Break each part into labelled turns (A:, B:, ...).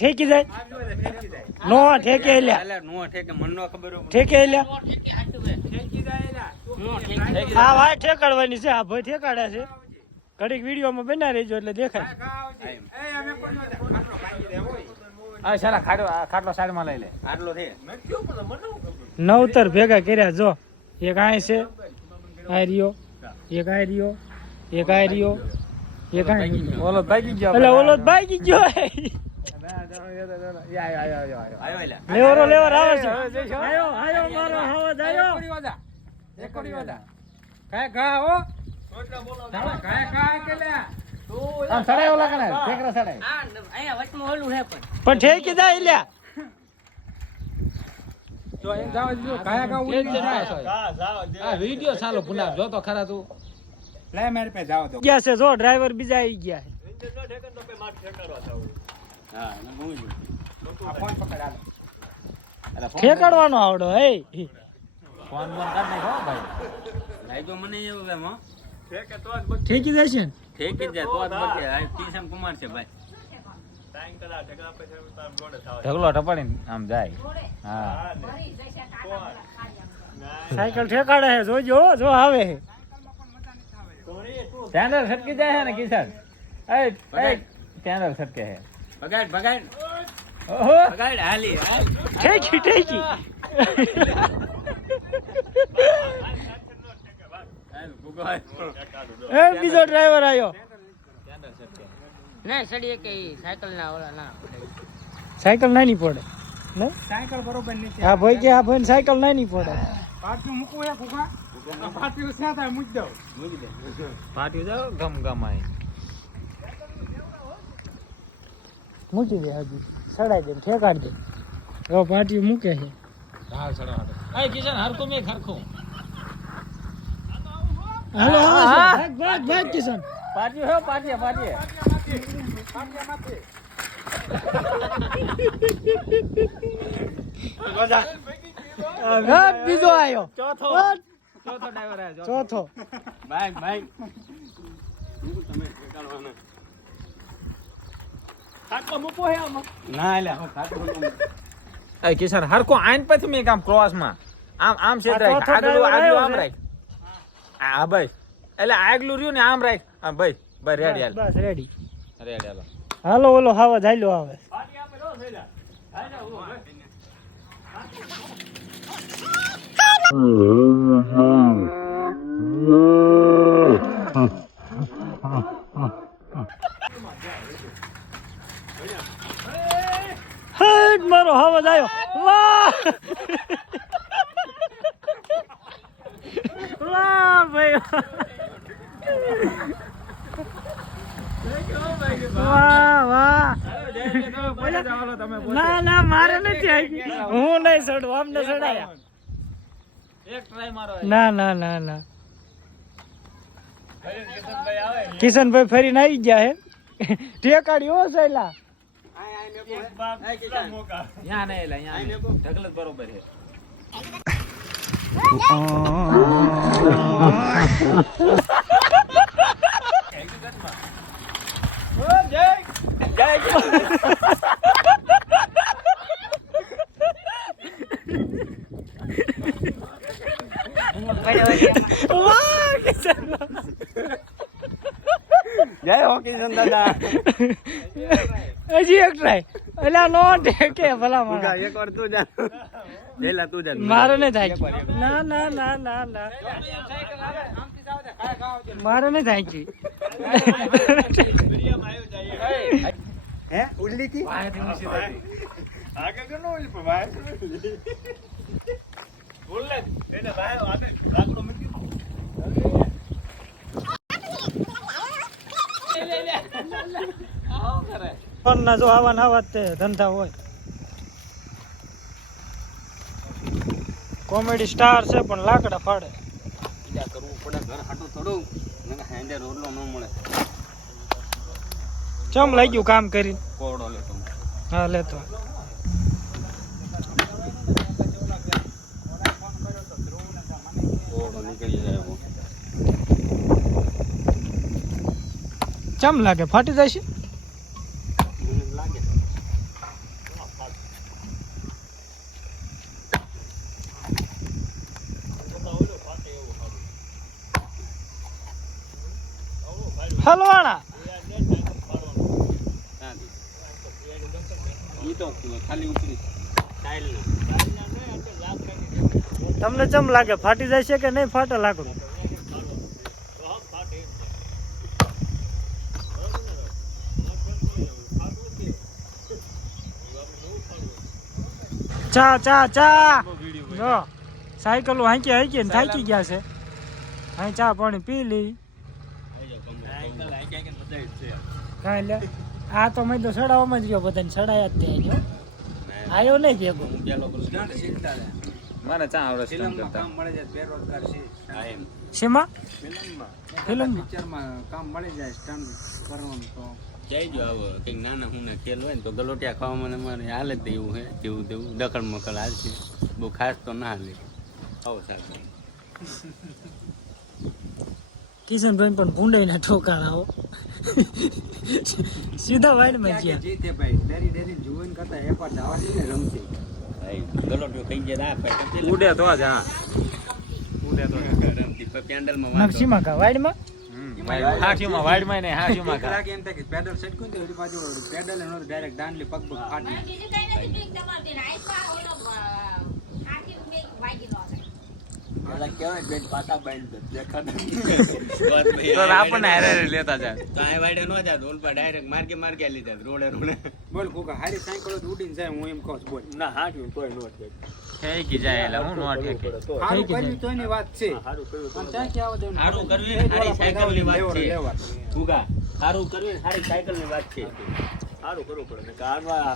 A: ઠેકી જાય? નો ઠેકે એલ્યા
B: નો ઠેકે મન નો ખબર.
A: ઠેકે એલ્યા આ ભાઈ ઠેકાડવાની છે આ ભાઈ ઠેકાડે છે. ઘડીક વિડીયોમાં બના રહેજો એટલે દેખાય.
C: આ સારા ખાડો ખાટલો સાઈડમાં લઈ લે.
B: આટલો છે.
A: નવતર ભેગા કર્યા જો. એક આ છે આ રહ્યો. એક આ રહ્યો એક આ રહ્યો. એક આ.
C: ઓલો ભાગી ગયો.
A: એટલે ઓલો ભાઈ ભાગી ગયો. હે. લેવરો લેવર આવે છે. આયો આયો મારો હવદ આયો.
C: આમ સડાય ઓલા કને? ઠેકરા સડાય.
A: પણ. ઠેકી જાય લ્યા.
C: જો એમ જાવ જો કાયા કા ઉડી આ વિડિયો ચાલો પુના જો તો ખરા તું. લે મેરે પે જાવ તો.
A: ગયા છે જો ડ્રાઈવર બીજા આવી ગયા છે.
B: જો ઠેકન તો પે માર જ.
C: આ ફોન પકડ હાલ
B: અલા, ફોન
A: ઠેકાડવાનો આવડો હે.
C: ફોન બોન કાઢ નાખો ભાઈ
B: લાગ્યો મને એવું કેમ હો
A: ઠેકી જાય છે ને?
B: ઠેકી જ જાય તો જ બકે આ કિશન કુમાર છે ભાઈ
C: ઢગલો ટપાડી આમ જાય. હા.
A: સાયકલ ઠેકાડે છે જોજો હો, જો આવે.
C: ચેનલ છટકી જાય છે ને કિશન? એ એ ચેનલ છટકે છે.
B: ભગાડ ભગાડ.
C: ઓહો.
B: ભગાડ હાલી
A: ઠેકી ઠેકી. એ બીજો ડ્રાઈવર આવ્યો
D: ના સડી કે સાયકલ ના ઓલા ના
A: સાયકલ પડે. ને?
C: સાયકલ બરોબર નીચે.
A: આ ભાઈ કે આ ભાઈ સાયકલ નાની પડે.
C: પાટિયું મૂકવું હે કુકા પાટિયું છે થાય મૂકી દઉં.
B: મૂકી દે.
C: પાટિયું જાવ ગમ ગમાય.
A: મૂકી દે હજુ. સડાઈ દે ઠેકાડ દે. હવે પાટી મૂકે છે.
C: હાલ ચડવા એ કિશન હરખું મેં હરખું
A: હાલો આવે છે ભાગ ભાગ ભાગ કિશન.
C: પાટિયું હે પાટિયા પાટિયા.
A: હા, બીજો આવ્યો
C: ચોથો. ચોથો ડ્રાઈવર આવ્યો
A: ચોથો.
B: ભાઈ ભાઈ. મૂકું. ના ખાટલો મૂકું.
C: કિશન હરકો આઈન પછી મેં કામ ક્રોસમાં આમ આમ છે
A: આ
C: રાખ આગલું આગલું આમ રાખ. હા ભાઈ. એટલે આગલું રહ્યું ને આમ રાખ. હા ભાઈ. ભાઈ રેડી હાલ.
A: બસ રેડી
C: રેડી હાલો.
A: હાલો ઓલો હાવા જાયલો આવે. હેડ મારો હાવા આવ્યો વાહ વાહ ભાઈ વાહ વાહ. ના ના મારે નથી આવી હું નહીં ચડું અમને ચડાયા
C: એક
A: ના ના ના ના. કિશનભાઈ ફરીને આવી ગયા હે. ટેકાડી હો સહેલા
C: બરોબર છે.
A: વાહ કિશન
B: જય હો કિશન દાદા
A: હજી એક ટ્રાય એટલે નો ટેકે ભલા મારા
B: એક વાર તું જા. લેલા તું જા.
A: મારે ને થાય ના ના ના ના ના. મારે ને થાય.
B: હે ઉલ્લી કી
A: એને ના જો આવા ના આવા તે ધંધા હોય. કોમેડી સ્ટાર છે પણ લાકડા ફાડે.
B: બીજા કરવું પડે ઘર હાટો થોડું મને હેન્ડે રોટલો ન મળે.
A: ચમ લાગ્યું કામ કરી
B: કોડો લેતો હા.
A: લેતો. ચમ લાગે? ફાટી જાય છે
B: મને લાગે ટાઇલનો
A: તમને ચમ લાગે? ફાટી જાય છે કે નહીં? ફાટે લાકડું ચા ચા ચા. જો. સાયકલો હાંકી હાંકી ને થાકી ગયા છે. અહીં ચા પાણી પી લઈ કાંઈ લે આ તો મેં તો સડાવવામાં જ ગયો બધાને સડાયા જ ત્યાં ગયો આવ્યો નહીં ભેગો.
E: મને ચા આવડે કરતા.
C: કામ મળી જાય બેરોજગાર છે.
A: શેમાં?
C: ફિલ્મમાં.
A: ફિલ્મ
C: પિક્ચરમાં કામ મળી જાય સ્ટન્ટ કરવાનું તો.
B: કહેજો આવો કંઈક નાના હું ખેલ હોય ને તો ગલોટિયા ખાવામાં અમારે હાલે જ એવું હે જેવું તેવું. દખલ મકલ હાલશે. બહુ ખાસ તો ના હાલે. આવો સાહેબ
A: કિશનભાઈ પણ ભૂંડાઈને ઠોકાણા હો સીધા
C: વાઇડમાં કે
A: ગયા.
C: જીતે ભાઈ ડેરી ડેરી જુવાન કરતા આવા છે ને રમતી
B: ગલોટિયો કઈ જે ના ભાઈ
E: ઉડે તો જ. હા ઉડે તો
B: રમતી પેન્ડલમાં વાંધો.
A: નકશીમાં કા વાઈડમાં
E: હાથીમાં વાડમાં નહીં હાથીમાં
C: બીક લાગે એમ થાય કે પેડલ સેટ દે એની બાજુ પેડલ એનો ડાયરેક્ટ દાંડલી પગ પગ ફાટી
E: આપણને હારે હારે લેતા જાય
B: તો વાડે નો જાત ઓલ ડાયરેક્ટ માર્કે માર્કે લીધા રોડે રોડે.
C: બોલ કોકા હારી સાયકલ ઉડીને જાય હું એમ કહું બોલ.
B: ના હાટ્યું તોય નો છે
E: ઠેકી જાય એટલે હું નો ઠેકે
C: હારું કર્યું તો વાત છે. પણ ત્યાં ક્યાં આવે દેવાનું?
B: હારું કરવી હારી સાયકલની વાત છે. ને હારી સાયકલની વાત છે. સારું કરવું પડે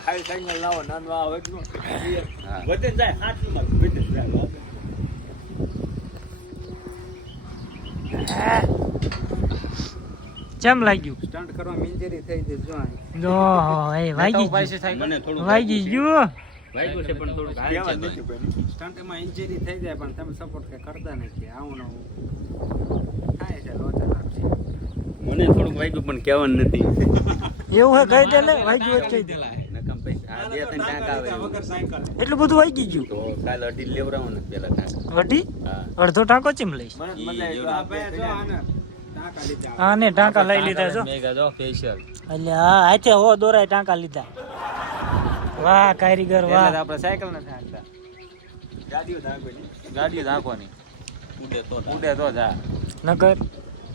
B: હારી સાયકલ લાવો નાનવા આવે જાય જાય.
A: ચમ લાગ્યું?
C: સ્ટન્ટ કરવામાં મિંજરી થઈ ગઈ જો.
A: જો એ વાગી ગયું.
B: મને થોડું
A: વાગી ગયું
B: વાગ્યું છે પણ થોડું કહેવા
C: છે સ્ટન્ટમાં ઇન્જરી થઈ જાય પણ તમે સપોર્ટ કે કરતા નથી. આવું ને આવું. થાય છે લોચા લાગશે
B: મને થોડું વાગ્યું પણ કહેવાનું નથી.
A: એવું હે કહી દે ને વાગ્યું જ કહી દે. એટલું બધું વાગી ગયું?
B: તો કાલ અઢી લેવડાવો ને પેલા ટાંકા.
A: વટી અડધો ટાંકો ચીમ લઈશ.
B: જો
C: આને ટાંકા
A: લઈ લીધા જો
E: મેગા જો ફેશિયલ
A: એટલે હા હાથે હો દોરાય ટાંકા લીધા. વાહ કારીગર વાહ.
E: આપણે સાયકલ નથી હાંકતા.
B: ગાડીઓ
E: ધાંકવાની
B: ઉડે તો
E: ઉડે તો જા.
A: નકર?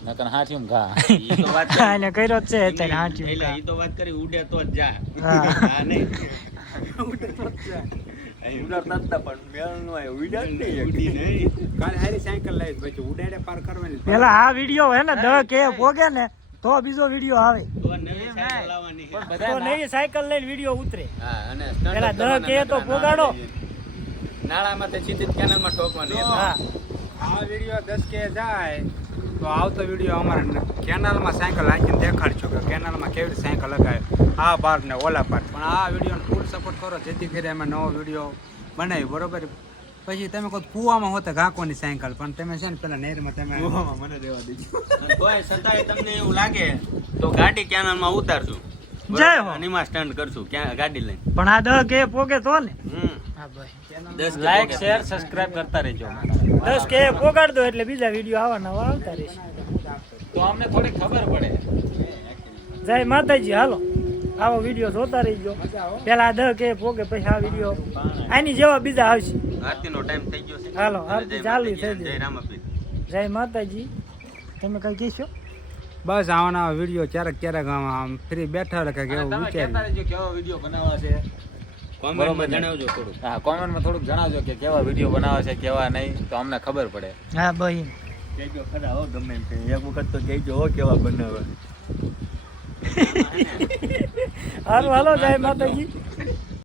E: નકર હાથીમાં ઘા.
B: ઈ તો વાત કરી.
A: આને કર્યો જ છે
B: એટલે ઈ તો વાત કરી ઉડે તો જ જા.
A: હા.
B: હા નહીં. જ તા નો જ. નહીં. ઉડી નહીં.
C: કાલે હારી સાયકલ લઈ પછી ઉડાડે પાર કરવાની
A: પેલા આ વીડિયો હે ને દહ કે પોગે ને તો બીજો વીડિયો આવે.
B: તો નવી સાયકલ લાવવાની છે.
A: તો નવી સાયકલ લઈને વીડિયો ઉતરે.
B: હા, અને સ્ટન્ટ
A: પેલા
B: જ
A: કે તો પોગાડો.
B: નાળામાં તે કેનાલમાં
C: આ વીડિયો દસ કે જાય. તો આવતો વીડિયો અમારે કેનાલમાં સાયકલ હાંકીને દેખાડશો કે કેનાલમાં કેવી રીતે સાયકલ લગાવે આ પાર ને ઓલા પાર પણ આ વિડીયોને ફૂલ સપોર્ટ કરો જેથી કરી અમે નવો વીડિયો બનાવી બરોબર? પછી તમે કહો કૂવામાં હોતા ઘાકોની સાયકલ પણ તમે છે ને પેલા નહેરમાં તમે મને દેવા દીધું
B: અને છતાંય તમને એવું લાગે તો ગાડી કેનાલમાં ઉતારશું
A: જય
B: બરોબર?
A: હો.
B: અને એમાં કરશું ક્યાં ગાડી લઈને.
A: પણ આ દહ કે પોગે તો ને
B: હમ.
A: હા ભાઈ
E: લાઈક શેર સબસ્ક્રાઇબ કરતા રહેજો.
A: દસ કે પોગાડ દો એટલે બીજા વીડિયો આવવાના આવતા રહેશે.
E: તો અમને થોડી ખબર પડે.
A: જય માતાજી હાલો. આવો વીડિયો જોતા રહીજો. પેલા દ કે પોગે પછી આ વીડિયો આની જેવા બીજા આવશે.
B: આરતીનો ટાઈમ થઈ ગયો છે.
A: હાલો, આરતી ચાલુ થઈ
B: જય. રામાપીર.
A: જય માતાજી. તમે કઈ કહેશો?
C: બસ આવાના વીડિયો ક્યારેક ક્યારેક આમ આમ ફ્રી બેઠા રહે કે
E: કેવો
C: વિચારી?
E: કેવો વીડિયો બનાવવા છે.
B: કોમેન્ટમાં જણાવજો થોડું
E: હા કોમેન્ટમાં થોડુંક જણાવજો કે કેવા વીડિયો બનાવે છે કેવા નહીં તો અમને ખબર પડે.
A: હા ભાઈ.
B: કહેજો ખરા હો ગમે એમ કે એક વખત તો કહેજો હો કેવા બનાવે.
A: હાલો હાલો જય માતાજી.